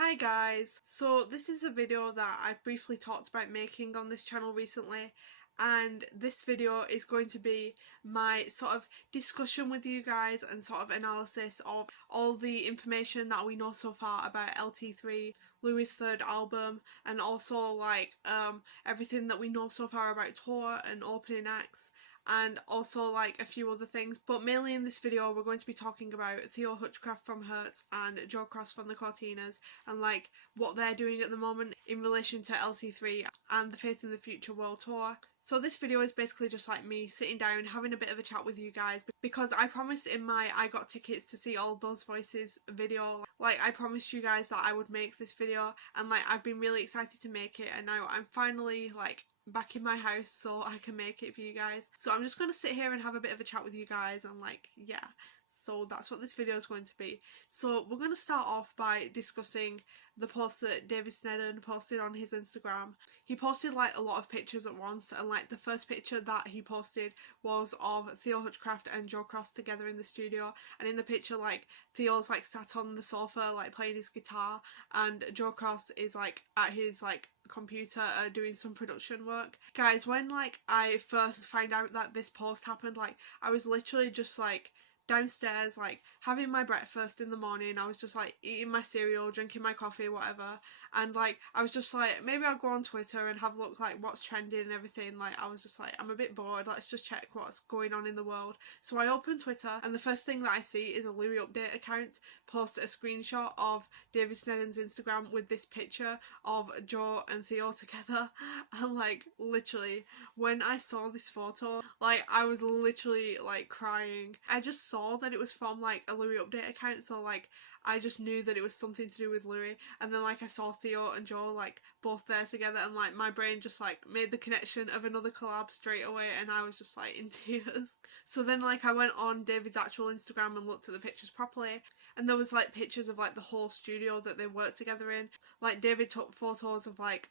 Hi guys, so this is a video that I've briefly talked about making on this channel recently, and this video is going to be my sort of discussion with you guys and sort of analysis of all the information that we know so far about LT3, Louis' third album, and also like everything that we know so far about tour and opening acts, and also like a few other things. But mainly in this video we're going to be talking about Theo Hutchcraft from Hertz and Joe Cross from the Cortinas, and like what they're doing at the moment in relation to LT3 and the Faith in the Future World Tour. So this video is basically just like me sitting down having a bit of a chat with you guys, because I promised in my I got tickets to see all those voices video, like I promised you guys that I would make this video, and like I've been really excited to make it, and now I'm finally like back in my house so I can make it for you guys. So I'm just going to sit here and have a bit of a chat with you guys, and like yeah, so that's what this video is going to be. So we're going to start off by discussing the post that David Sneddon posted on his Instagram. He posted like a lot of pictures at once, and like the first picture that he posted was of Theo Hutchcraft and Joe Cross together in the studio, and in the picture like Theo's like sat on the sofa like playing his guitar, and Joe Cross is like at his like computer doing some production work. Guys, when like I first found out that this post happened, like I was literally just like downstairs like having my breakfast in the morning. I was just like eating my cereal, drinking my coffee, whatever, and like I was just like, maybe I'll go on Twitter and have a look like what's trending and everything. Like I was just like, I'm a bit bored, let's just check what's going on in the world. So I open Twitter, and the first thing that I see is a Louis Update account post a screenshot of David Sneddon's Instagram with this picture of Joe and Theo together. And like literally when I saw this photo, like I was literally like crying. I just saw that it was from like a Louis Update account, so like I just knew that it was something to do with Louis, and then like I saw Theo and Joe like both there together, and like my brain just like made the connection of another collab straight away, and I was just like in tears. So then like I went on David's actual Instagram and looked at the pictures properly, and there was like pictures of like the whole studio that they worked together in. Like David took photos of like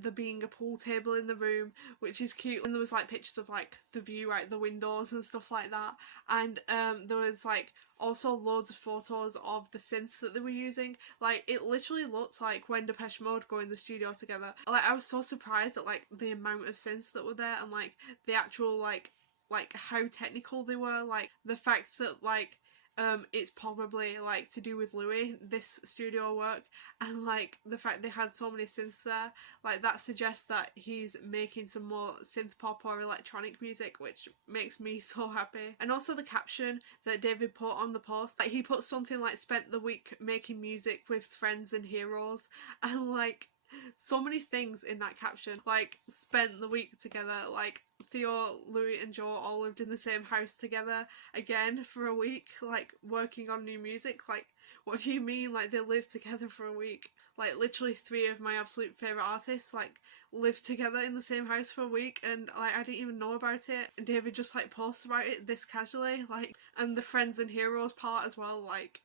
there being a pool table in the room, which is cute, and there was like pictures of like the view out the windows and stuff like that, and there was like also loads of photos of the synths that they were using. Like it literally looked like when Depeche Mode go in the studio together. Like I was so surprised at like the amount of synths that were there, and like the actual like how technical they were. Like the fact that like it's probably like to do with Louis, this studio work, and like the fact they had so many synths there, like that suggests that he's making some more synth pop or electronic music, which makes me so happy. And also the caption that David put on the post, like he put something like spent the week making music with friends and heroes, and like so many things in that caption, like spent the week together, like Theo, Louis and Joe all lived in the same house together again for a week, like working on new music. Like what do you mean like they lived together for a week? Like literally three of my absolute favourite artists like lived together in the same house for a week, and like I didn't even know about it. And David just like posts about it this casually, like, and the friends and heroes part as well, like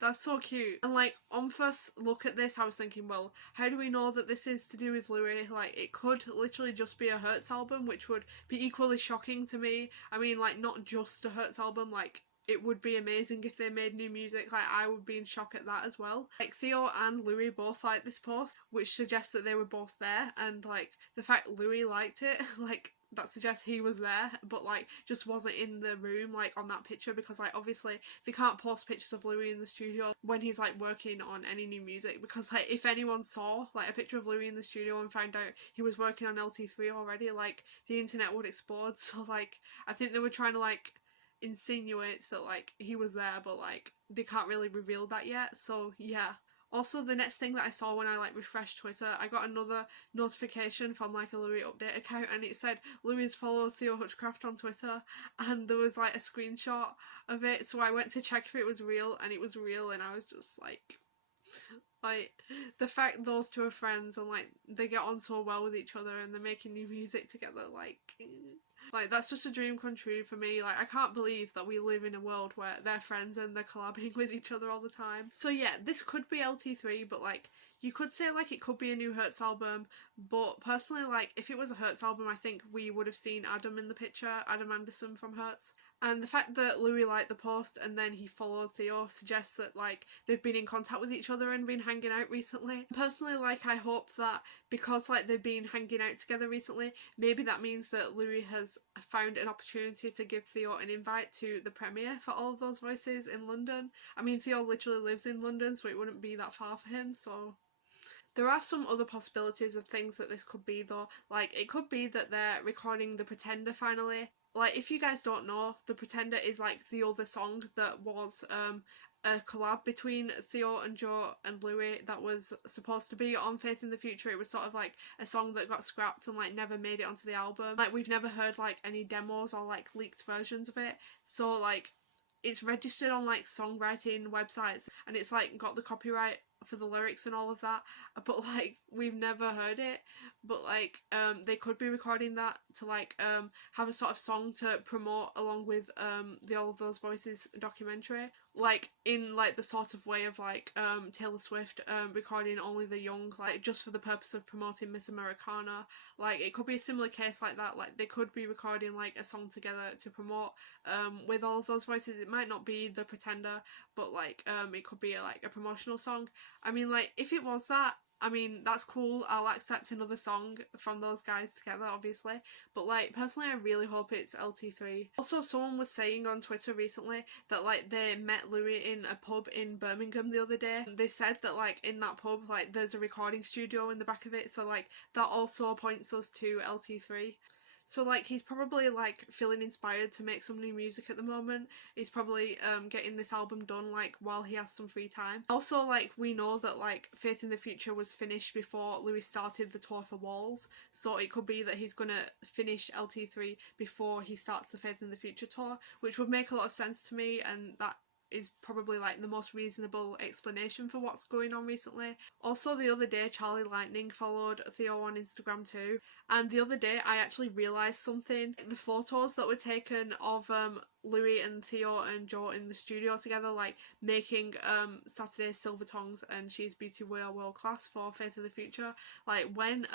that's so cute. And like on first look at this I was thinking, well, how do we know that this is to do with Louis? Like it could literally just be a Hertz album, which would be equally shocking to me. I mean like not just a Hertz album, like it would be amazing if they made new music. Like I would be in shock at that as well. Like Theo and Louis both liked this post, which suggests that they were both there, and like the fact Louis liked it, like that suggests he was there, but like just wasn't in the room like on that picture, because like obviously they can't post pictures of Louis in the studio when he's like working on any new music, because like if anyone saw like a picture of Louis in the studio and found out he was working on LT3 already, like the internet would explode. So like I think they were trying to like insinuate that like he was there, but like they can't really reveal that yet. So yeah. Also, the next thing that I saw when I like refreshed Twitter, I got another notification from like a Louis Update account, and it said Louis followed Theo Hutchcraft on Twitter, and there was like a screenshot of it. So I went to check if it was real, and it was real, and I was just like the fact those two are friends and like they get on so well with each other and they're making new music together, like that's just a dream come true for me. Like I can't believe that we live in a world where they're friends and they're collabing with each other all the time. So yeah, this could be LT3, but like you could say like it could be a new Hertz album, but personally like if it was a Hertz album I think we would have seen Adam in the picture, Adam Anderson from Hertz. And the fact that Louis liked the post and then he followed Theo suggests that like they've been in contact with each other and been hanging out recently. Personally, like I hope that because like they've been hanging out together recently, maybe that means that Louis has found an opportunity to give Theo an invite to the premiere for All of Those Voices in London. I mean, Theo literally lives in London, so it wouldn't be that far for him, so there are some other possibilities of things that this could be though. Like, it could be that they're recording The Pretender finally. Like, if you guys don't know, The Pretender is like the other song that was a collab between Theo and Joe and Louis that was supposed to be on Faith in the Future. It was sort of like a song that got scrapped and like never made it onto the album. Like, we've never heard like any demos or like leaked versions of it. So like it's registered on like songwriting websites and it's like got the copyright for the lyrics and all of that, but like we've never heard it. But like they could be recording that to like have a sort of song to promote along with the All of Those Voices documentary, like in like the sort of way of like Taylor Swift recording Only the Young, like just for the purpose of promoting Miss Americana. Like it could be a similar case like that. Like they could be recording like a song together to promote with All of Those Voices. It might not be The Pretender, but like it could be like a promotional song. I mean, like if it was that, I mean, that's cool. I'll accept another song from those guys together, obviously. But, like, personally, I really hope it's LT3. Also, someone was saying on Twitter recently that, like, they met Louis in a pub in Birmingham the other day. They said that, like, in that pub, like, there's a recording studio in the back of it. So, like, that also points us to LT3. So like he's probably like feeling inspired to make some new music at the moment. He's probably getting this album done like while he has some free time. Also, like we know that like Faith in the Future was finished before Louis started the tour for Walls, so it could be that he's gonna finish LT3 before he starts the Faith in the Future tour, which would make a lot of sense to me, and that is probably like the most reasonable explanation for what's going on recently. Also, the other day Charlie Lightning followed Theo on Instagram too, and the other day I actually realised something. The photos that were taken of Louis and Theo and Joe in the studio together, like making Saturday's Silver Tongues and She's Beauty We Are World Class for Faith in the Future, like when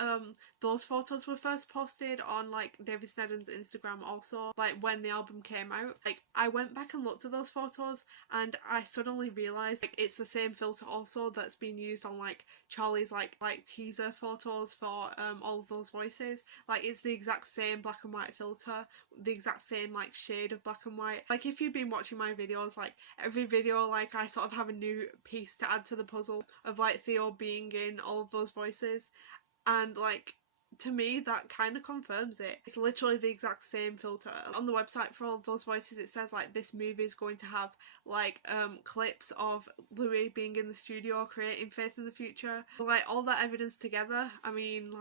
those photos were first posted on like David Snedden's Instagram, also like when the album came out, like I went back and looked at those photos and I suddenly realised like it's the same filter also that's been used on like Charlie's like teaser photos for All of Those Voices. Like it's the exact same black and white filter, the exact same like shade of black and white. Like if you've been watching my videos, like every video like I sort of have a new piece to add to the puzzle of like Theo being in All of Those Voices, and like to me that kind of confirms it. It's literally the exact same filter. On the website for All of Those Voices it says like this movie is going to have like clips of Louis being in the studio creating Faith in the Future. But, like all that evidence together, I mean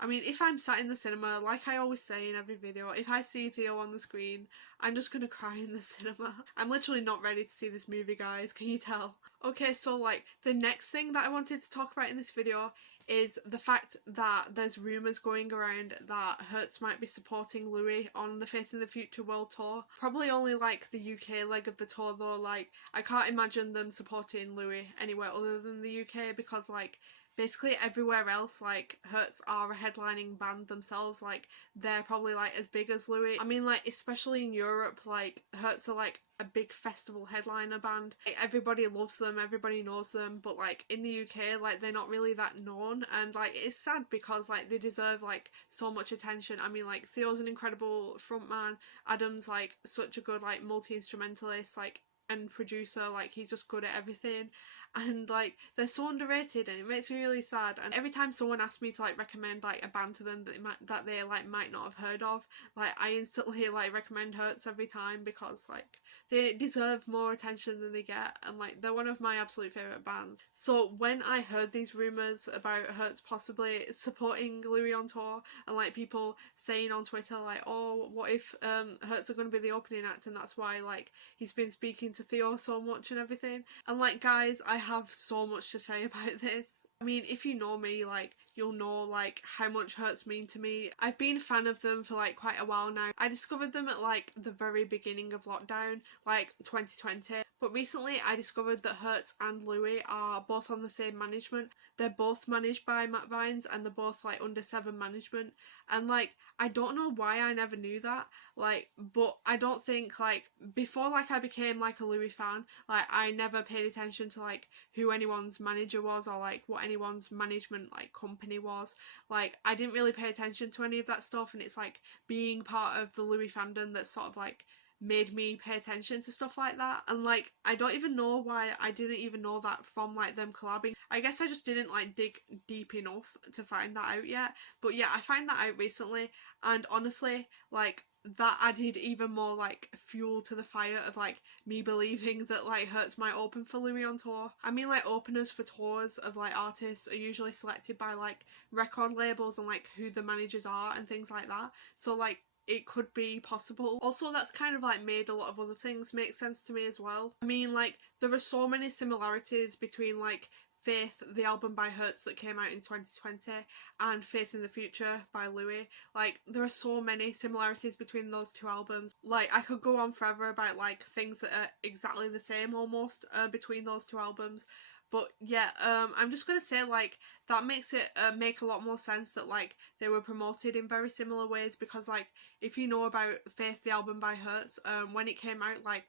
if I'm sat in the cinema, like I always say in every video, if I see Theo on the screen, I'm just gonna cry in the cinema. I'm literally not ready to see this movie, guys, can you tell? Okay, so like the next thing that I wanted to talk about in this video is the fact that there's rumours going around that Hertz might be supporting Louis on the Faith in the Future World Tour. Probably only like the UK leg of the tour though. Like I can't imagine them supporting Louis anywhere other than the UK, because like basically everywhere else like Hertz are a headlining band themselves. Like they're probably like as big as Louis. I mean, like especially in Europe, like Hertz are like a big festival headliner band. Like, everybody loves them, everybody knows them, but like in the UK like they're not really that known, and like it's sad because like they deserve like so much attention. I mean, like Theo's an incredible frontman, Adam's like such a good like multi-instrumentalist like and producer, like he's just good at everything, and like they're so underrated and it makes me really sad. And every time someone asks me to like recommend like a band to them that they like might not have heard of, like I instantly like recommend Hertz every time, because like they deserve more attention than they get, and like they're one of my absolute favourite bands. So when I heard these rumours about Hertz possibly supporting Louis on tour, and like people saying on Twitter like, oh, what if Hertz are going to be the opening act and that's why like he's been speaking to Theo so much and everything, and like guys, I have so much to say about this. I mean, if you know me, like you'll know like how much Hertz mean to me. I've been a fan of them for like quite a while now. I discovered them at like the very beginning of lockdown, like 2020, but recently I discovered that Hertz and Louis are both on the same management. They're both managed by Matt Vines and they're both like under Seven management, and like I don't know why I never knew that, like, but I don't think like before like I became like a Louis fan, like I never paid attention to like who anyone's manager was or like what anyone's management like company was. Like I didn't really pay attention to any of that stuff, and it's like being part of the Louis fandom that sort of like made me pay attention to stuff like that. And like I don't even know why I didn't even know that from like them collabing. I guess I just didn't like dig deep enough to find that out yet, but yeah, I found that out recently, and honestly like that added even more like fuel to the fire of like me believing that like Hertz might open for Louis on tour. I mean, like openers for tours of like artists are usually selected by like record labels and like who the managers are and things like that, so like it could be possible. Also, that's kind of like made a lot of other things make sense to me as well. I mean, like there are so many similarities between like Faith, the album by Hertz that came out in 2020, and Faith in the Future by Louis. Like there are so many similarities between those two albums. Like I could go on forever about like things that are exactly the same almost between those two albums. But yeah, I'm just gonna say like that makes it make a lot more sense that like they were promoted in very similar ways, because like if you know about Faith, the album by Hertz, when it came out, like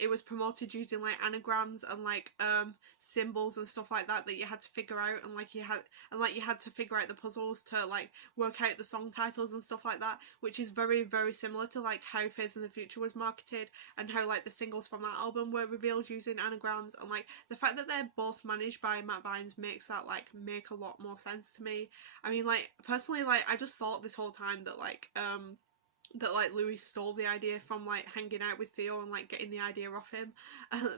it was promoted using like anagrams and like symbols and stuff like that you had to figure out, and like you had to figure out the puzzles to like work out the song titles and stuff like that, which is very very similar to like how Faith in the Future was marketed and how like the singles from that album were revealed using anagrams. And like the fact that they're both managed by Matt Vines makes that like make a lot more sense to me. I mean, like personally, like I just thought this whole time that like Louis stole the idea from like hanging out with Theo and like getting the idea off him,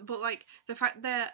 but like the fact they're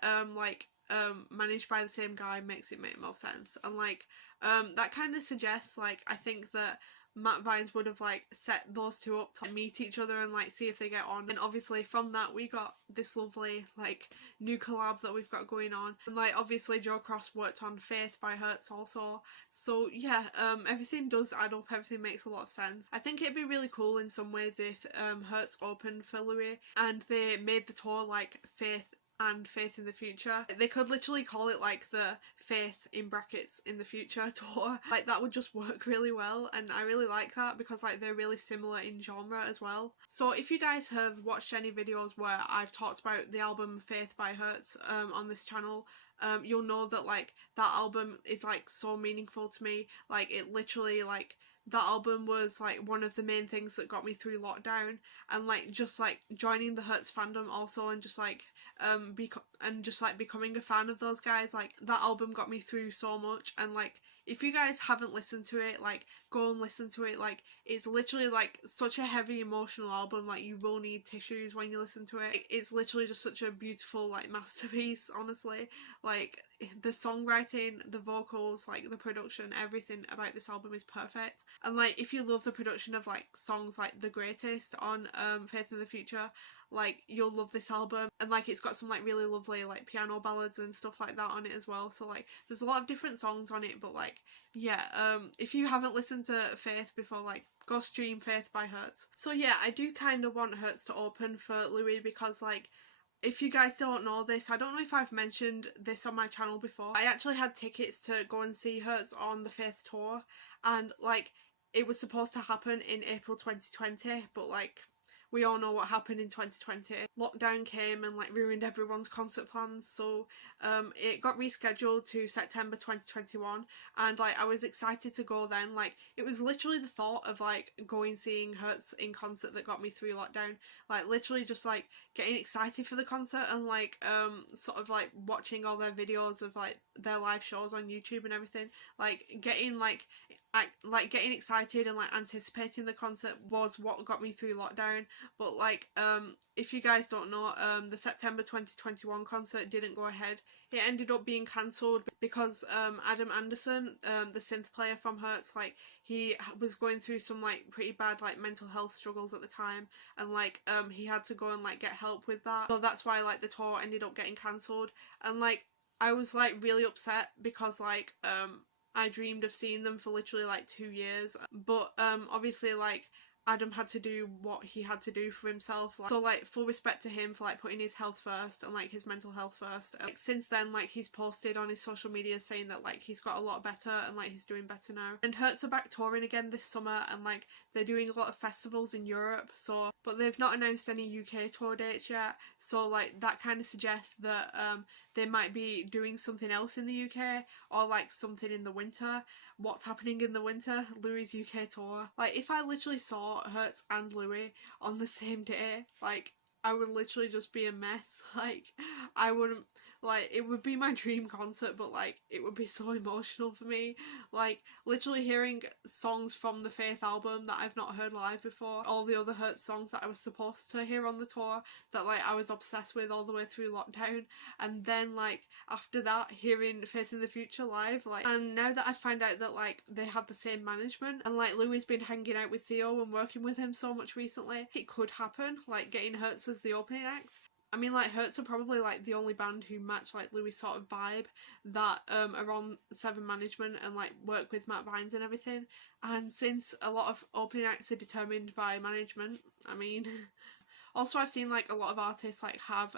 managed by the same guy makes it make more sense. And like that kind of suggests like I think that Matt Vines would have like set those two up to meet each other and like see if they get on, and obviously from that we got this lovely like new collab that we've got going on. And like obviously Joe Cross worked on Faith by Hertz also, so yeah, everything does add up, everything makes a lot of sense. I think it'd be really cool in some ways if Hertz opened for Louis and they made the tour like Faith and Faith in the Future. They could literally call it like the Faith in brackets in the Future tour. Like that would just work really well, and I really like that because like they're really similar in genre as well. So if you guys have watched any videos where I've talked about the album Faith by Hertz on this channel, you'll know that like that album is like so meaningful to me. Like it literally like that album was like one of the main things that got me through lockdown, and like just like joining the Hertz fandom also, and just like becoming a fan of those guys. Like that album got me through so much, and like if you guys haven't listened to it, like go and listen to it. Like it's literally like such a heavy emotional album, like you will need tissues when you listen to it. It's literally just such a beautiful like masterpiece, honestly. Like the songwriting, the vocals, like the production, everything about this album is perfect. And like if you love the production of like songs like The Greatest on Faith in the Future, like you'll love this album. And like it's got some like really lovely like piano ballads and stuff like that on it as well, so like there's a lot of different songs on it. But like yeah, if you haven't listened to Faith before, like go stream Faith by Hertz. So yeah, I do kind of want Hertz to open for Louis, because like if you guys don't know this, I don't know if I've mentioned this on my channel before, I actually had tickets to go and see Hertz on the Faith tour, and like it was supposed to happen in April 2020, but like we all know what happened in 2020. Lockdown came and like ruined everyone's concert plans, so it got rescheduled to September 2021, and like I was excited to go then. Like it was literally the thought of like going seeing Hertz in concert that got me through lockdown. Like literally just like getting excited for the concert and like sort of like watching all their videos of like their live shows on YouTube and everything, like getting getting excited and like anticipating the concert was what got me through lockdown. But like if you guys don't know, the September 2021 concert didn't go ahead. It ended up being cancelled because Adam Anderson, the synth player from Hertz, like he was going through some like pretty bad like mental health struggles at the time, and like he had to go and like get help with that, so that's why like the tour ended up getting cancelled. And like I was like really upset because like I dreamed of seeing them for literally like 2 years, but obviously like Adam had to do what he had to do for himself, like, so like full respect to him for like putting his health first and like his mental health first. Like since then, like he's posted on his social media saying that like he's got a lot better and like he's doing better now. And Hertz are back touring again this summer, and like they're doing a lot of festivals in Europe, so but they've not announced any UK tour dates yet, so like that kind of suggests that they might be doing something else in the UK, or like something in the winter. What's happening in the winter? Louis' UK tour. Like if I literally saw Hertz and Louis on the same day, like I would literally just be a mess. Like I wouldn't, like it would be my dream concert, but like it would be so emotional for me. Like literally hearing songs from the Faith album that I've not heard live before, all the other Hertz songs that I was supposed to hear on the tour that like I was obsessed with all the way through lockdown, and then like after that hearing Faith in the Future live, like, and now that I find out that like they had the same management and like Louis been hanging out with Theo and working with him so much recently, it could happen, like getting Hertz as the opening act. I mean, like Hertz are probably like the only band who match like Louis' sort of vibe, that are on Seven management and like work with Matt Vines and everything. And since a lot of opening acts are determined by management, I mean also I've seen like a lot of artists like have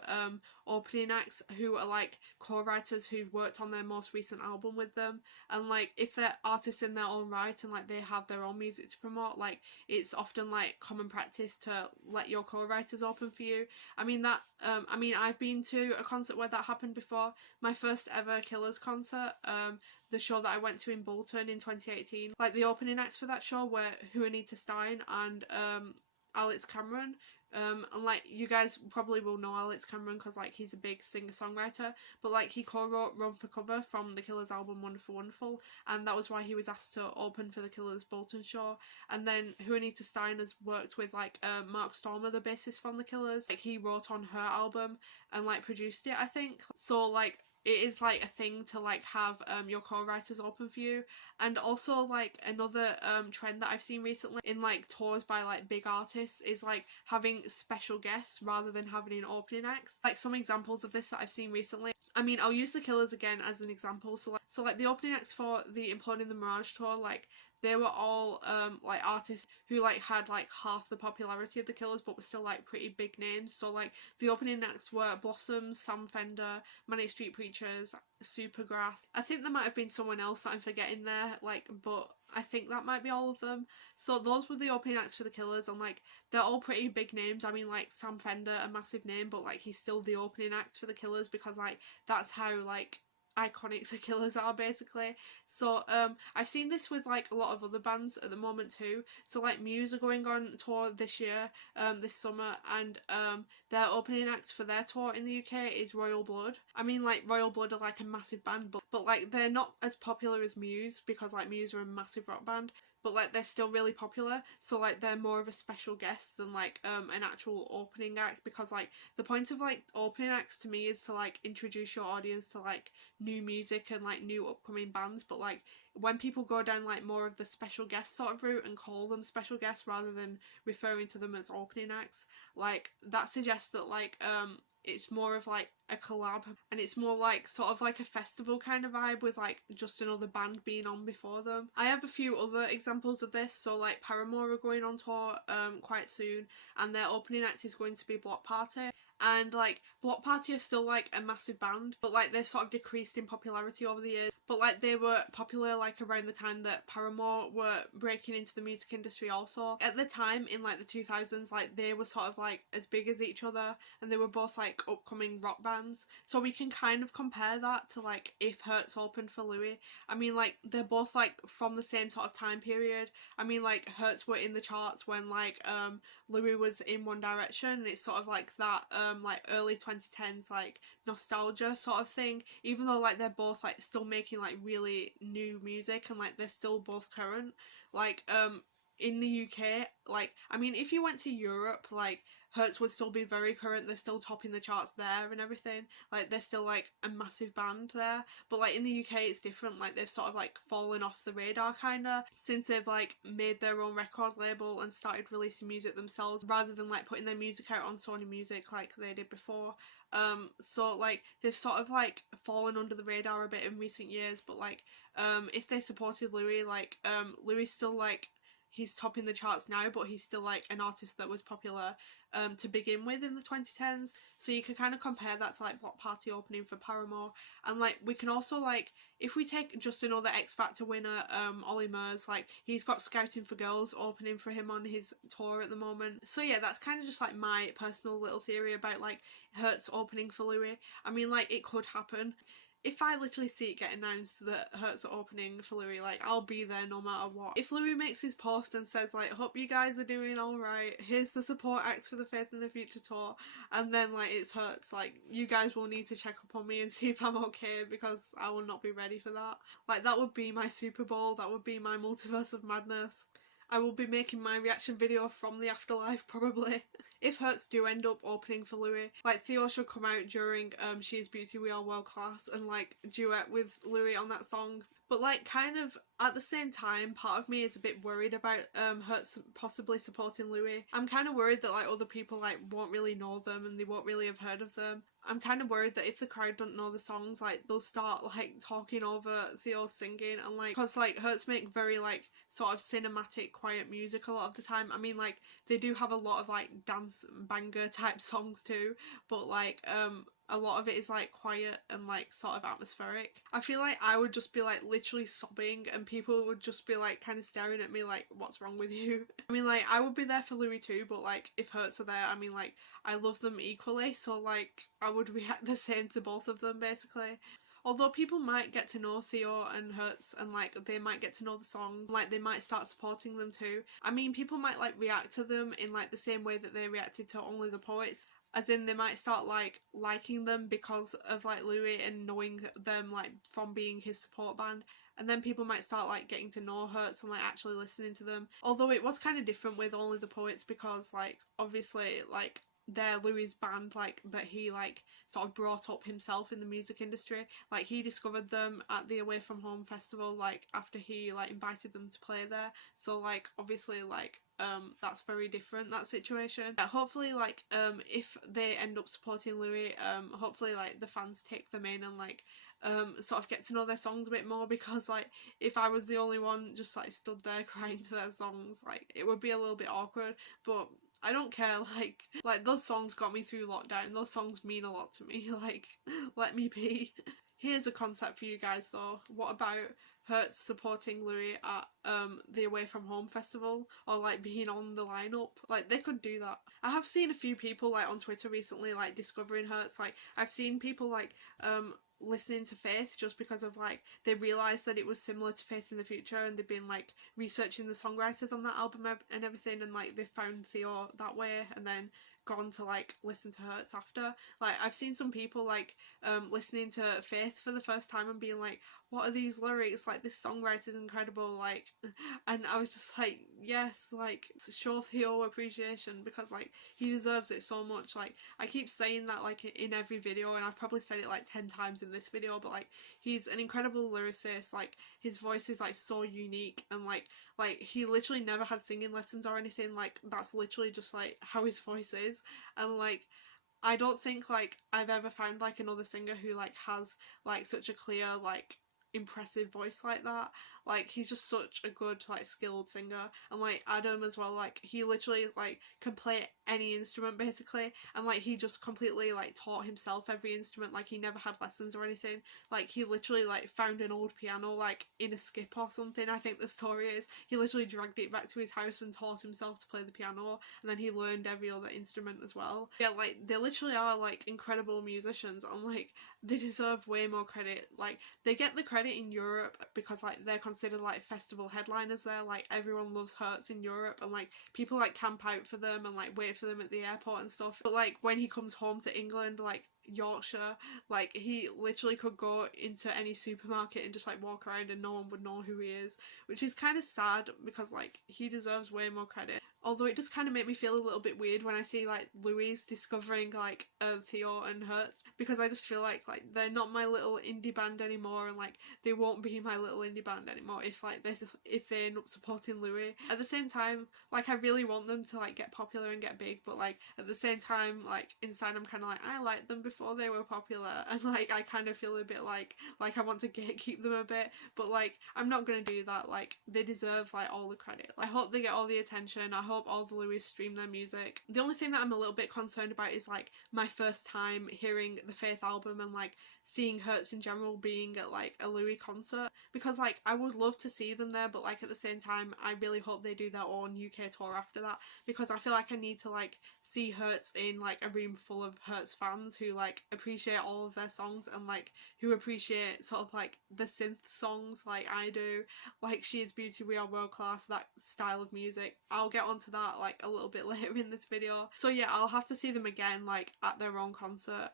opening acts who are like co-writers who've worked on their most recent album with them, and like if they're artists in their own right and like they have their own music to promote, like it's often like common practice to let your co-writers open for you. I mean that I mean I've been to a concert where that happened before. My first ever Killers concert, the show that I went to in Bolton in 2018, like the opening acts for that show were Juanita Stein and Alex Cameron. And like you guys probably will know Alex Cameron because like he's a big singer-songwriter, but like he co-wrote Run for Cover from the Killers album Wonderful Wonderful, and that was why he was asked to open for the Killers Bolton show. And then Juanita Stein has worked with like Mark Stormer, the bassist from the Killers, like he wrote on her album and like produced it, I think. So like it is like a thing to like have your co-writers open for you. And also like another trend that I've seen recently in like tours by like big artists is like having special guests rather than having an opening acts. Like some examples of this that I've seen recently, I mean I'll use the Killers again as an example. So like the opening acts for the Imploding the Mirage tour, like they were all like artists who like had like half the popularity of the Killers but were still like pretty big names. So like the opening acts were Blossom, Sam Fender, Manic Street Preachers, Supergrass. I think there might have been someone else that I'm forgetting there, like, but I think that might be all of them. So those were the opening acts for the Killers, and like they're all pretty big names. I mean like Sam Fender, a massive name, but like he's still the opening act for the Killers because like that's how like iconic the Killers are basically. So I've seen this with like a lot of other bands at the moment too. So like Muse are going on tour this year, this summer, and their opening acts for their tour in the UK is Royal Blood. I mean like Royal Blood are like a massive band, but like they're not as popular as Muse because like Muse are a massive rock band, but like they're still really popular, so like they're more of a special guest than like an actual opening act, because like the point of like opening acts to me is to like introduce your audience to like new music and like new upcoming bands. But like when people go down like more of the special guest sort of route and call them special guests rather than referring to them as opening acts, like that suggests that like it's more of like a collab, and it's more like sort of like a festival kind of vibe with like just another band being on before them. I have a few other examples of this. So like Paramore are going on tour quite soon, and their opening act is going to be Block Party. And like Block Party are still like a massive band, but like they've sort of decreased in popularity over the years. But like they were popular like around the time that Paramore were breaking into the music industry also. At the time in like the 2000s, like they were sort of like as big as each other, and they were both like upcoming rock bands. So we can kind of compare that to like if Hertz opened for Louis. I mean like they're both like from the same sort of time period. I mean like Hertz were in the charts when like Louis was in One Direction, and it's sort of like that like early 2010s like nostalgia sort of thing, even though like they're both like still making like really new music and like they're still both current. Like in the UK, like, I mean, if you went to Europe, like, Hertz would still be very current. They're still topping the charts there and everything. Like, they're still like a massive band there. But like in the UK, it's different. Like, they've sort of like fallen off the radar kinda since they've like made their own record label and started releasing music themselves rather than like putting their music out on Sony Music like they did before. So like they've sort of like fallen under the radar a bit in recent years. But like if they supported Louis, like Louis still like, he's topping the charts now, but he's still like an artist that was popular to begin with in the 2010s. So you can kind of compare that to like Block Party opening for Paramore. And like we can also like, if we take just another X Factor winner, Ollie Murs, like he's got Scouting for Girls opening for him on his tour at the moment. So yeah, that's kind of just like my personal little theory about like Hertz opening for Louis. I mean, like, it could happen. If I literally see it get announced that Hertz are opening for Louis, like, I'll be there no matter what. If Louis makes his post and says like, hope you guys are doing alright, here's the support acts for the Faith in the Future tour, and then like it's Hertz, like, you guys will need to check up on me and see if I'm okay, because I will not be ready for that. Like, that would be my Super Bowl, that would be my multiverse of madness. I will be making my reaction video from the afterlife, probably. If Hertz do end up opening for Louis, like, Theo should come out during She Is Beauty, We Are World Class and like duet with Louis on that song. But like, kind of at the same time, part of me is a bit worried about Hertz possibly supporting Louis. I'm kind of worried that like other people like won't really know them and they won't really have heard of them. I'm kind of worried that if the crowd don't know the songs, like, they'll start like talking over Theo's singing, and like, because like Hertz make very like sort of cinematic quiet music a lot of the time. I mean, like, they do have a lot of like dance banger type songs too, but like a lot of it is like quiet and like sort of atmospheric. I feel like I would just be like literally sobbing and people would just be like kind of staring at me like, what's wrong with you? I mean, like, I would be there for Louis too, but like if Hertz are there, I mean, like, I love them equally, so like I would react the same to both of them basically. Although people might get to know Theo and Hertz and like they might get to know the songs, like they might start supporting them too. I mean, people might like react to them in like the same way that they reacted to Only the Poets, as in they might start like liking them because of like Louis and knowing them like from being his support band. And then people might start like getting to know Hertz and like actually listening to them. Although it was kind of different with Only the Poets because like obviously like they're Louis' band like that he like sort of brought up himself in the music industry. Like, he discovered them at the Away From Home festival like after he like invited them to play there. So like obviously like that's very different, that situation. Yeah, hopefully like if they end up supporting Louis, hopefully like the fans take them in and like sort of get to know their songs a bit more, because like if I was the only one just like stood there crying to their songs, like it would be a little bit awkward. But I don't care, like those songs got me through lockdown, those songs mean a lot to me, like, let me be. Here's a concept for you guys though. What about Hertz supporting Louis at the Away From Home festival, or like being on the lineup? Like, they could do that. I have seen a few people like on Twitter recently like discovering Hertz. Like, I've seen people like listening to Faith just because of like they realised that it was similar to Faith in the Future, and they've been like researching the songwriters on that album and everything, and like they found Theo that way and then gone to like listen to Hertz after. Like, I've seen some people like listening to Faith for the first time and being like, what are these lyrics, like this songwriter's incredible, like, and I was just like, yes, like, show Theo appreciation, because like he deserves it so much. Like, I keep saying that like in every video, and I've probably said it like 10 times in this video, but like he's an incredible lyricist. Like, his voice is like so unique, and like he literally never had singing lessons or anything. Like, that's literally just like how his voice is. And like, I don't think like I've ever found like another singer who like has like such a clear, like, impressive voice like that. Like, he's just such a good like skilled singer. And like Adam as well, like he literally like can play any instrument basically, and like he just completely like taught himself every instrument. Like, he never had lessons or anything. Like, he literally like found an old piano like in a skip or something, I think the story is. He literally dragged it back to his house and taught himself to play the piano, and then he learned every other instrument as well. Yeah, like, they literally are like incredible musicians, and like they deserve way more credit. Like, they get the credit in Europe because like they're considered like festival headliners there. Like, everyone loves Hertz in Europe, and like people like camp out for them and like wait for them at the airport and stuff. But like when he comes home to England, like Yorkshire. Like, he literally could go into any supermarket and just like walk around and no one would know who he is, which is kind of sad because like he deserves way more credit. Although it does kind of make me feel a little bit weird when I see like Louis discovering like Theo and Hertz, because I just feel like they're not my little indie band anymore, and like they won't be my little indie band anymore if they end up supporting Louis. At the same time, like I really want them to like get popular and get big, but like at the same time, like inside I'm kind of like, I liked them before they were popular, and like I kind of feel a bit like I want to keep them a bit, but like I'm not gonna do that. Like they deserve like all the credit. I hope they get all the attention. I hope all the Louis stream their music. The only thing that I'm a little bit concerned about is like my first time hearing the Faith album and like seeing Hertz in general being at like a Louis concert, because like I would love to see them there, but like at the same time I really hope they do their own UK tour after that, because I feel like I need to like see Hertz in like a room full of Hertz fans who like appreciate all of their songs and like who appreciate sort of like the synth songs like I do, like She Is Beauty, We Are World Class, that style of music. I'll get onto that like a little bit later in this video. So yeah, I'll have to see them again like at their own concert,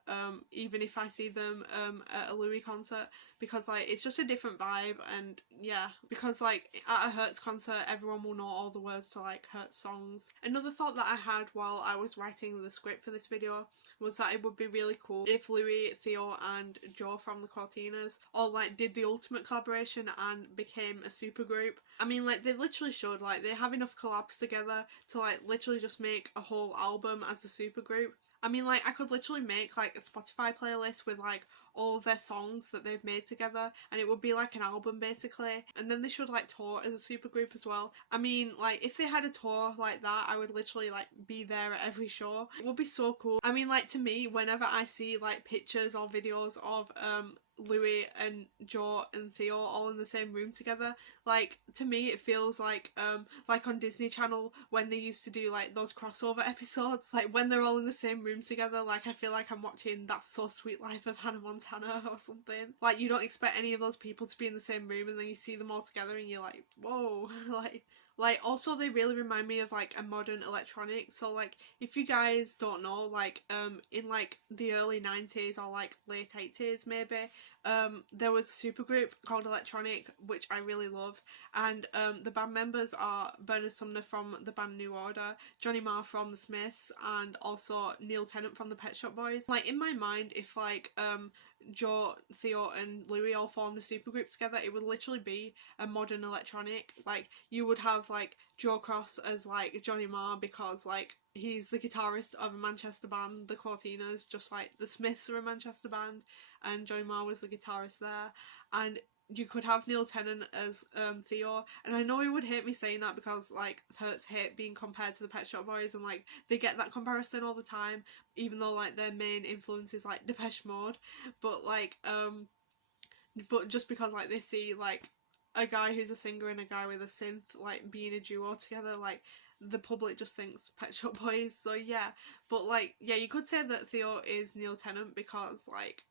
even if I see them at a Louis concert, because like it's just a different vibe. And yeah, because like at a Hertz concert everyone will know all the words to like Hertz songs. Another thought that I had while I was writing the script for this video was that it would be really cool if Louis, Theo and Joe from the Cortinas all like did the ultimate collaboration and became a supergroup. I mean, like they literally should. Like they have enough collabs together to like literally just make a whole album as a supergroup. I mean, like I could literally make like a Spotify playlist with like all of their songs that they've made together, and it would be like an album basically. And then they should like tour as a supergroup as well. I mean, like if they had a tour like that, I would literally like be there at every show. It would be so cool. I mean, like to me, whenever I see like pictures or videos of Louis and Joe and Theo all in the same room together, like to me it feels like on Disney Channel when they used to do like those crossover episodes, like when they're all in the same room together. Like I feel like I'm watching That's So Sweet Life of Hannah Montana or something. Like you don't expect any of those people to be in the same room, and then you see them all together and you're like, whoa. Like also they really remind me of like a modern electronic. So like if you guys don't know, like in like the early 90s or like late 80s maybe, there was a supergroup called Electronic, which I really love, and the band members are Bernard Sumner from the band New Order, Johnny Marr from the Smiths, and also Neil Tennant from the Pet Shop Boys. Like in my mind, if like Joe, Theo and Louis all formed a supergroup together, it would literally be a modern electronic. Like you would have like Joe Cross as like Johnny Marr, because like he's the guitarist of a Manchester band, the Cortinas, just like the Smiths are a Manchester band, and Johnny Marr was the guitarist there. And you could have Neil Tennant as Theo, and I know he would hate me saying that because like Hertz hate being compared to the Pet Shop Boys, and like they get that comparison all the time, even though like their main influence is like Depeche Mode. But like but just because like they see like a guy who's a singer and a guy with a synth like being a duo together, like the public just thinks Pet Shop Boys. So yeah, but like yeah, you could say that Theo is Neil Tennant because like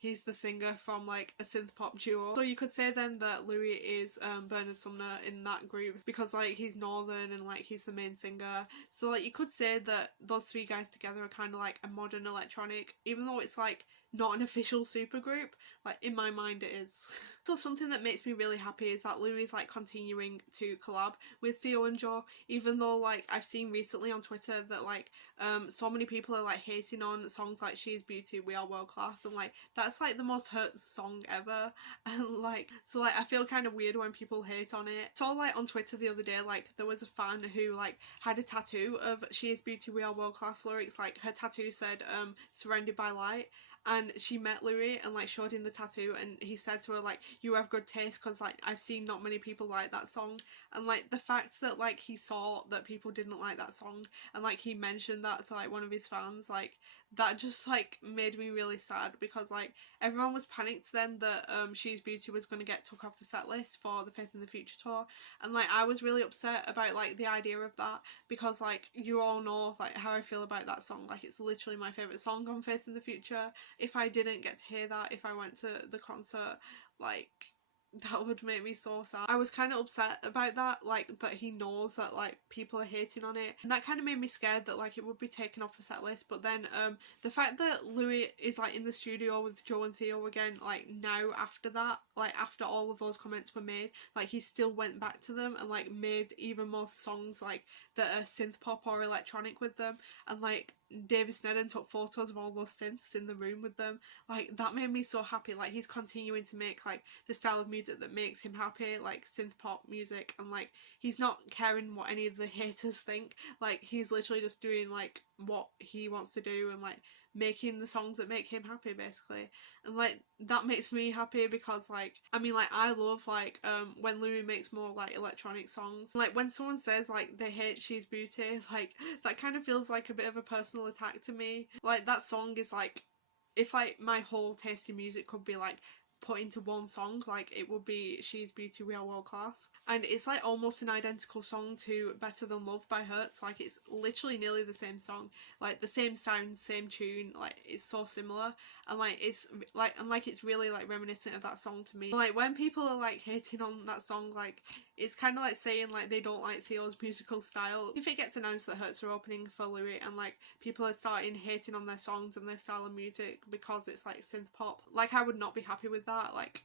he's the singer from like a synth pop duo. So you could say then that Louis is Bernard Sumner in that group because like he's northern and like he's the main singer. So like you could say that those three guys together are kind of like a modern electronic, even though it's like not an official supergroup. Like in my mind it is. So something that makes me really happy is that Louis is like continuing to collab with Theo and Joe, even though like I've seen recently on Twitter that like so many people are like hating on songs like She Is Beauty, We Are World Class, and like that's like the most Hertz song ever. And like so like I feel kind of weird when people hate on it. So like on Twitter the other day, like there was a fan who like had a tattoo of She Is Beauty, We Are World Class lyrics. Like her tattoo said surrounded by light, and she met Louis and like showed him the tattoo, and he said to her like, you have good taste because like I've seen not many people like that song. And like the fact that like he saw that people didn't like that song and like he mentioned that to like one of his fans, like that just like made me really sad, because like everyone was panicked then that She's Beauty was going to get took off the set list for the Faith in the Future tour, and like I was really upset about like the idea of that, because like you all know like how I feel about that song. Like it's literally my favourite song on Faith in the Future. If I didn't get to hear that, if I went to the concert, like that would make me so sad. I was kind of upset about that, like that he knows that like people are hating on it, and that kind of made me scared that like it would be taken off the set list. But then the fact that Louis is like in the studio with Joe and Theo again, like now after that, like after all of those comments were made, like he still went back to them and like made even more songs like that are synth pop or electronic with them, and like David Sneddon took photos of all those synths in the room with them. Like that made me so happy. Like he's continuing to make like the style of music that makes him happy, like synth pop music, and like he's not caring what any of the haters think. Like he's literally just doing like what he wants to do and like making the songs that make him happy basically. And like that makes me happy because like I mean like I love like when Louis makes more like electronic songs. Like when someone says like they hate She's Beauty, like that kind of feels like a bit of a personal attack to me. Like that song is like, if like my whole taste in music could be like put into one song, like it would be She's Beauty, We Are World Class. And it's like almost an identical song to Better Than Love by Hertz. Like it's literally nearly the same song, like the same sound, same tune, like it's so similar. And like it's like, and like it's really like reminiscent of that song to me. Like when people are like hating on that song, like it's kind of like saying like they don't like Theo's musical style. If it gets announced that Hertz are opening for Louis and like people are starting hating on their songs and their style of music because it's like synth pop, like I would not be happy with that. Like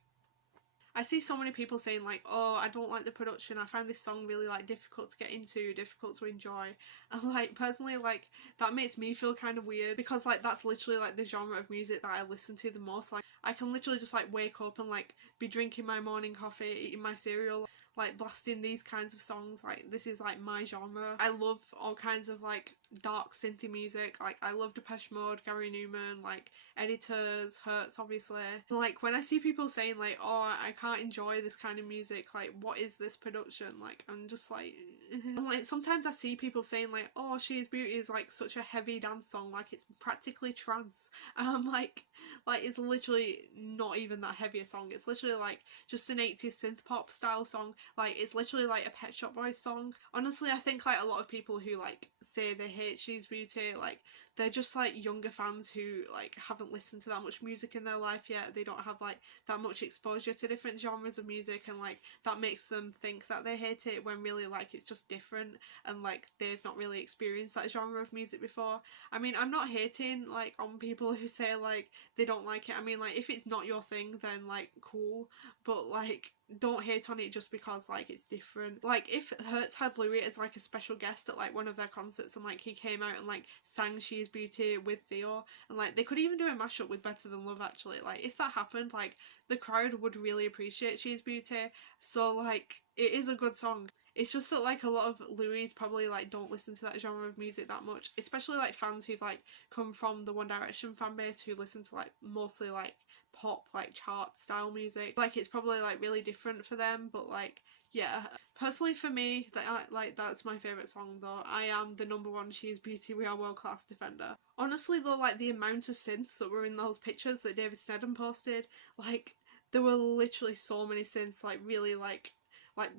I see so many people saying like, oh, I don't like the production, I find this song really like difficult to get into, difficult to enjoy. And like personally, like that makes me feel kind of weird because like that's literally like the genre of music that I listen to the most. Like I can literally just like wake up and like be drinking my morning coffee, eating my cereal, like blasting these kinds of songs. Like this is like my genre. I love all kinds of like dark synthy music. Like I love Depeche Mode, Gary Newman, like Editors, Hertz obviously. And, like when I see people saying like, oh, I can't enjoy this kind of music, like what is this production, like I'm just like and like sometimes I see people saying like, oh, She's Beauty is like such a heavy dance song, like it's practically trance. And I'm like it's literally not even that heavy a song. It's literally like just an 80s synth pop style song. Like it's literally like a Pet Shop Boys song. Honestly, I think like a lot of people who like say they hate She's Beauty, like they're just like younger fans who like haven't listened to that much music in their life yet. They don't have like that much exposure to different genres of music, and like that makes them think that they hate it when really like it's just different, and like they've not really experienced that genre of music before. I mean, I'm not hating like on people who say like they don't like it. I mean, like if it's not your thing then like cool, but like don't hate on it just because like it's different. Like if Hertz had Louis as like a special guest at like one of their concerts and like he came out and like sang She's Beauty with Theo, and like they could even do a mashup with Better Than Love actually, like if that happened, like the crowd would really appreciate She's Beauty. So like it is a good song. It's just that like a lot of Louis probably like don't listen to that genre of music that much, especially like fans who've like come from the One Direction fan base who listen to like mostly like pop like chart style music. Like it's probably like really different for them, but like yeah, personally for me, like that's my favourite song though. I am the #1 She's Beauty, We Are World Class defender. Honestly though, like the amount of synths that were in those pictures that David Sneddon posted, like there were literally so many synths, like really like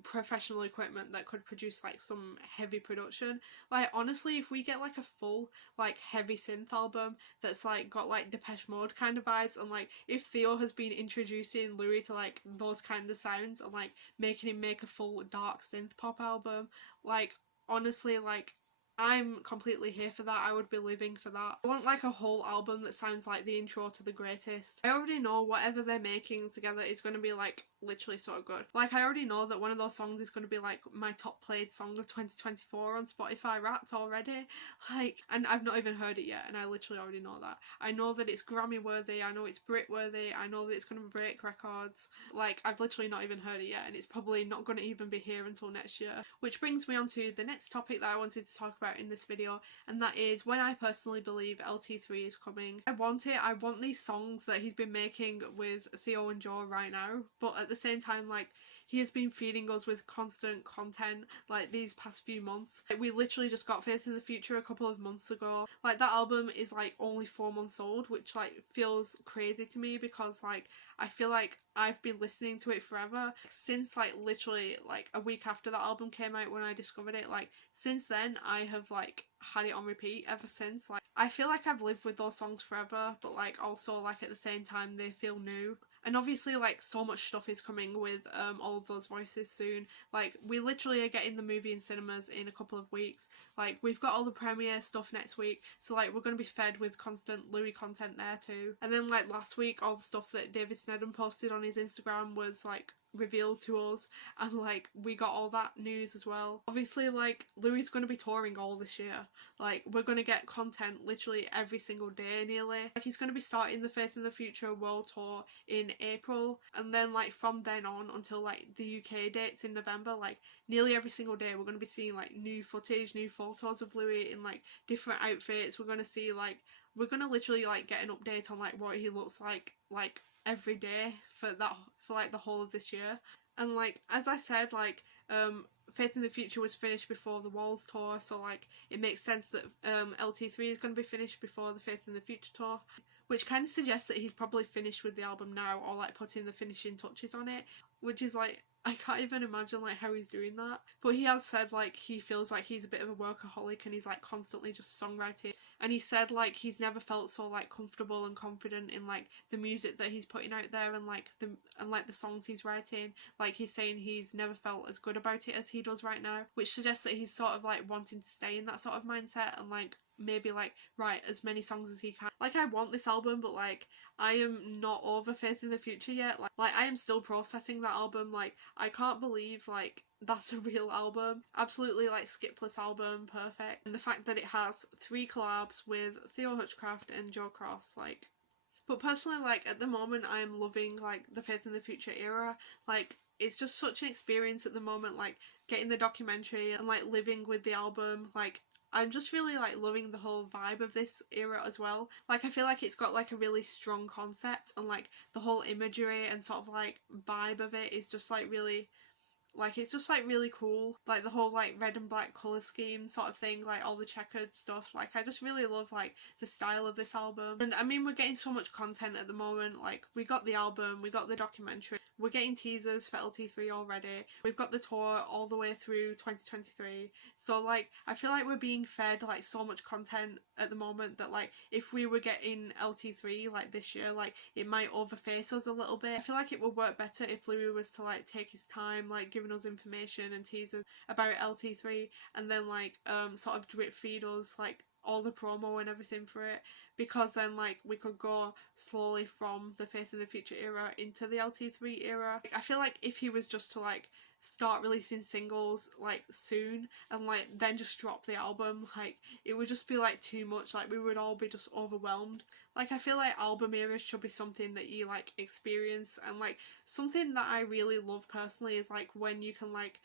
professional equipment that could produce like some heavy production. Like honestly, if we get like a full like heavy synth album that's like got like Depeche Mode kind of vibes, and like if Theo has been introducing Louis to like those kind of sounds and like making him make a full dark synth pop album, like honestly, like I'm completely here for that. I would be living for that. I want like a whole album that sounds like the intro to The Greatest. I already know whatever they're making together is going to be like literally so good. Like I already know that one of those songs is going to be like my top played song of 2024 on Spotify Wrapped already. Like, and I've not even heard it yet, and I literally already know that. I know that it's Grammy worthy, I know it's Brit worthy, I know that it's going to break records. Like I've literally not even heard it yet, and it's probably not going to even be here until next year. Which brings me on to the next topic that I wanted to talk about in this video, and that is when I personally believe LT3 is coming. I want it. I want these songs that he's been making with Theo and Joe right now, but at the same time, like he has been feeding us with constant content like these past few months. Like we literally just got Faith in the Future a couple of months ago. Like that album is like only 4 months old, which like feels crazy to me because like I feel like I've been listening to it forever since like literally like a week after that album came out when I discovered it. Like since then I have like had it on repeat ever since. Like I feel like I've lived with those songs forever, but like also like at the same time they feel new. And obviously, like, so much stuff is coming with all of those voices soon. Like, we literally are getting the movie in cinemas in a couple of weeks. Like, we've got all the premiere stuff next week, so like we're going to be fed with constant Louis content there too. And then like last week, all the stuff that David Snedden posted on his Instagram was like revealed to us, and like we got all that news as well. Obviously, like, Louis is going to be touring all this year. Like, we're going to get content literally every single day nearly. Like, he's going to be starting the Faith in the Future World Tour in April, and then like from then on until like the UK dates in November, like nearly every single day we're going to be seeing like new footage, new photos of Louis in like different outfits. We're going to see like, we're going to literally like get an update on like what he looks like every day for like the whole of this year. And like, as I said, like Faith in the Future was finished before the Walls tour, so like it makes sense that LT3 is going to be finished before the Faith in the Future tour, which kind of suggests that he's probably finished with the album now, or like putting the finishing touches on it, which is like, I can't even imagine like how he's doing that. But he has said like he feels like he's a bit of a workaholic and he's like constantly just songwriting, and he said like he's never felt so like comfortable and confident in like the music that he's putting out there, and like the songs he's writing. Like, he's saying he's never felt as good about it as he does right now, which suggests that he's sort of like wanting to stay in that sort of mindset and like maybe like write as many songs as he can. Like, I want this album, but like I am not over Faith in the Future yet. Like I am still processing that album. Like, I can't believe like that's a real album. Absolutely like skipless album, perfect. And the fact that it has 3 collabs with Theo Hutchcraft and Joe Cross, like. But personally, like, at the moment I'm loving like the Faith in the Future era. Like, it's just such an experience at the moment, like getting the documentary and like living with the album. Like, I'm just really like loving the whole vibe of this era as well. Like, I feel like it's got like a really strong concept, and like the whole imagery and sort of like vibe of it is just like really, like, it's just like really cool. Like the whole like red and black colour scheme sort of thing, like all the checkered stuff. Like, I just really love like the style of this album. And I mean, we're getting so much content at the moment. Like, we got the album, we got the documentary, we're getting teasers for LT3 already, we've got the tour all the way through 2023. So like, I feel like we're being fed like so much content at the moment that like if we were getting LT3 like this year, like it might overface us a little bit. I feel like it would work better if Louis was to like take his time, like giving us information and teasers about LT3, and then like sort of drip feed us like all the promo and everything for it, because then like we could go slowly from the Faith in the Future era into the LT3 era. Like, I feel like if he was just to like start releasing singles like soon and like then just drop the album, like it would just be like too much. Like, we would all be just overwhelmed. Like, I feel like album eras should be something that you like experience, and like something that I really love personally is like when you can like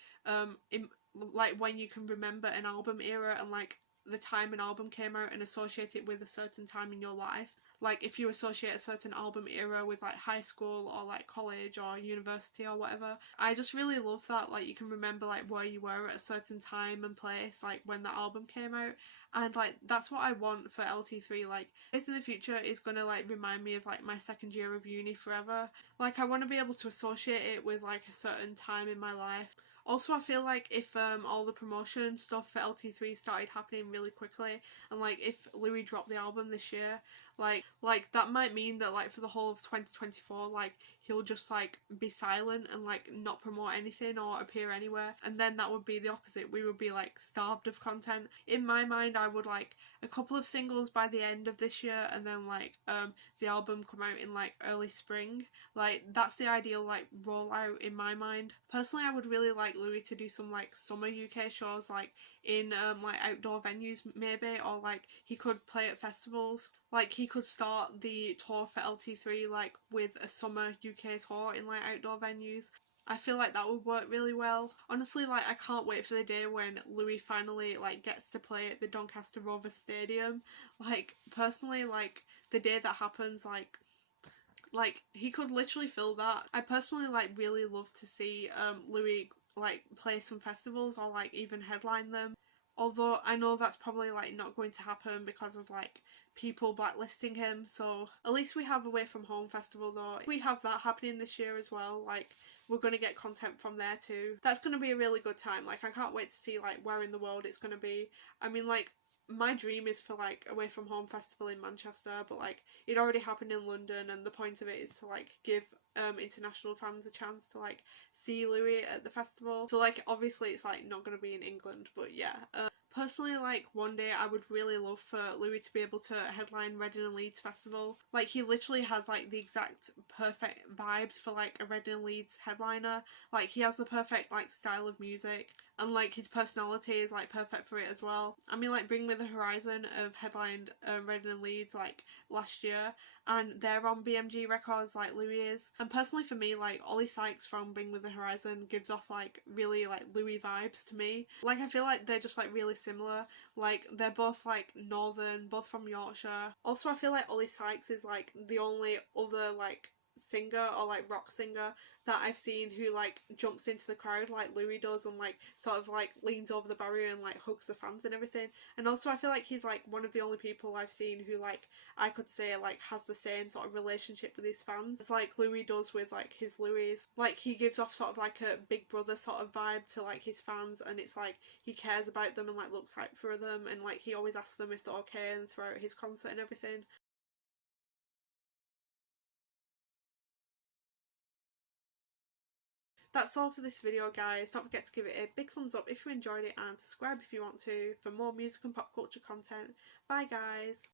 like when you can remember an album era and like the time an album came out and associate it with a certain time in your life. Like, if you associate a certain album era with like high school or like college or university or whatever, I just really love that. Like, you can remember like where you were at a certain time and place, like when the album came out. And like that's what I want for LT3. Like, Faith in the Future is gonna like remind me of like my second year of uni forever. Like, I want to be able to associate it with like a certain time in my life. Also, I feel like if all the promotion stuff for LT3 started happening really quickly, and like if Louis dropped the album this year, like that might mean that like for the whole of 2024, like he'll just like be silent and like not promote anything or appear anywhere, and then that would be the opposite. We would be like starved of content. In my mind, I would like a couple of singles by the end of this year, and then like the album come out in like early spring. Like, that's the ideal like rollout in my mind. Personally, I would really like Louis to do some like summer UK shows, like in like outdoor venues maybe, or like he could play at festivals. Like, he could start the tour for LT3 like with a summer UK tour in like outdoor venues. I feel like that would work really well. Honestly, like, I can't wait for the day when Louis finally like gets to play at the Doncaster Rovers Stadium. Like, personally, like the day that happens, like he could literally fill that. I personally like really love to see Louis like play some festivals or like even headline them. Although I know that's probably like not going to happen because of like people blacklisting him. So at least we have Away From Home Festival though. We have that happening this year as well. Like, we're going to get content from there too. That's going to be a really good time. Like, I can't wait to see like where in the world it's going to be. I mean, like, my dream is for like Away From Home Festival in Manchester, but like it already happened in London, and the point of it is to like give international fans a chance to like see Louis at the festival. So like obviously it's like not going to be in England, but yeah. Personally, like one day I would really love for Louis to be able to headline Reading and Leeds Festival. Like he literally has like the exact perfect vibes for like a Reading and Leeds headliner. Like he has the perfect like style of music, and like his personality is like perfect for it as well. I mean, like Bring Me the Horizon have headlined Reading and Leeds like last year, and they're on BMG Records like Louis is. And personally for me, like Ollie Sykes from Bring Me the Horizon gives off like really like Louis vibes to me. Like I feel like they're just like really similar. Like they're both like northern, both from Yorkshire. Also I feel like Ollie Sykes is like the only other like singer or like rock singer that I've seen who like jumps into the crowd like Louis does and like sort of like leans over the barrier and like hugs the fans and everything. And also I feel like he's like one of the only people I've seen who like I could say like has the same sort of relationship with his fans as like Louis does with like his Louis. Like he gives off sort of like a big brother sort of vibe to like his fans, and it's like he cares about them and like looks out for them, and like he always asks them if they're okay and throughout his concert and everything. That's all for this video guys. Don't forget to give it a big thumbs up if you enjoyed it, and subscribe if you want to for more music and pop culture content. Bye guys!